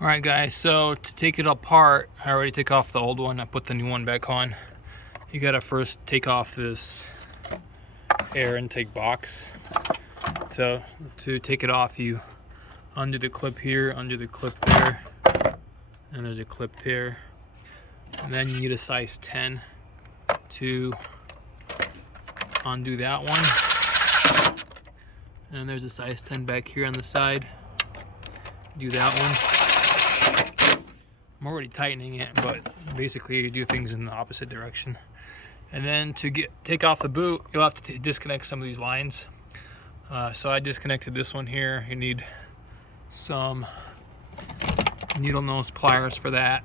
Alright guys, so to take it apart, I already took off the old one, I put the new one back on. You gotta first take off this air intake box. So to take it off, you undo the clip here, undo the clip there, and there's a clip there. And then you need a size 10 to undo that one. And there's a size 10 back here on the side. Do that one. I'm already tightening it, but basically you do things in the opposite direction. And then to take off the boot, you'll have to disconnect some of these lines. So I disconnected this one here. You need some needle nose pliers for that.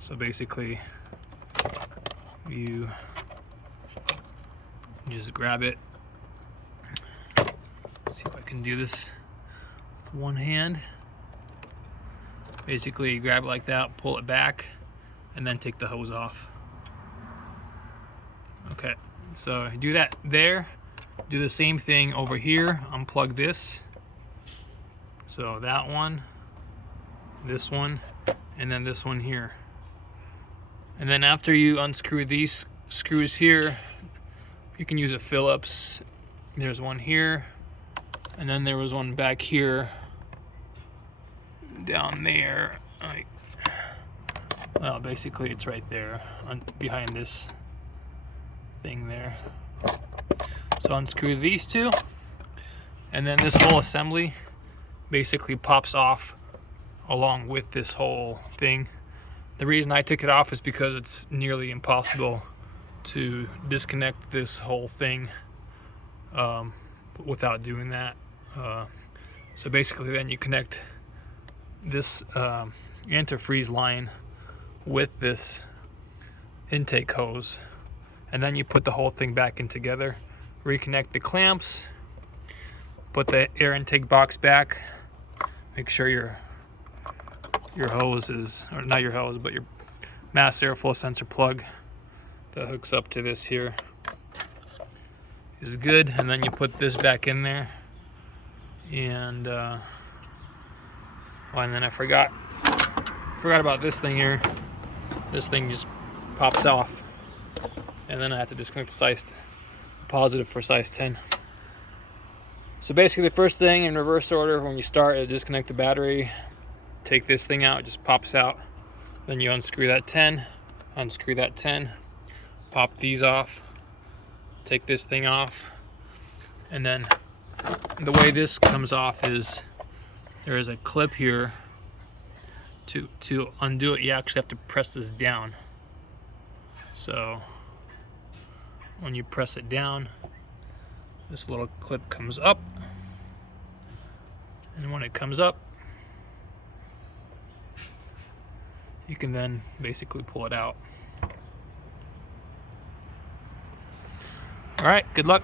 So basically you just grab it. See if I can do this with one hand. Basically you grab it like that, pull it back, and then take the hose off. Okay, so do that there. Do the same thing over here. Unplug this. So that one, this one, and then this one here. And then after you unscrew these screws here, you can use a Phillips. There's one here, and then there was one back here, down there. Well, basically it's right there, behind this thing there. So unscrew these two, and then this whole assembly basically pops off along with this whole thing. The reason I took it off is because it's nearly impossible to disconnect this whole thing without doing that. So basically then you connect this antifreeze line with this intake hose, and then you put the whole thing back in together, reconnect the clamps, put the air intake box back, make sure your hose is, or not your hose, but your mass airflow sensor plug that hooks up to this here is good, and then you put this back in there. And and then I forgot about this thing here. This thing just pops off, and then I have to disconnect the size positive for size 10. So basically the first thing in reverse order when you start is disconnect the battery, take this thing out, it just pops out. Then you unscrew that 10, unscrew that 10, pop these off, take this thing off, and then the way this comes off is there is a clip here. To undo it, you actually have to press this down. So when you press it down, this little clip comes up, and when it comes up, you can then basically pull it out. All right, good luck.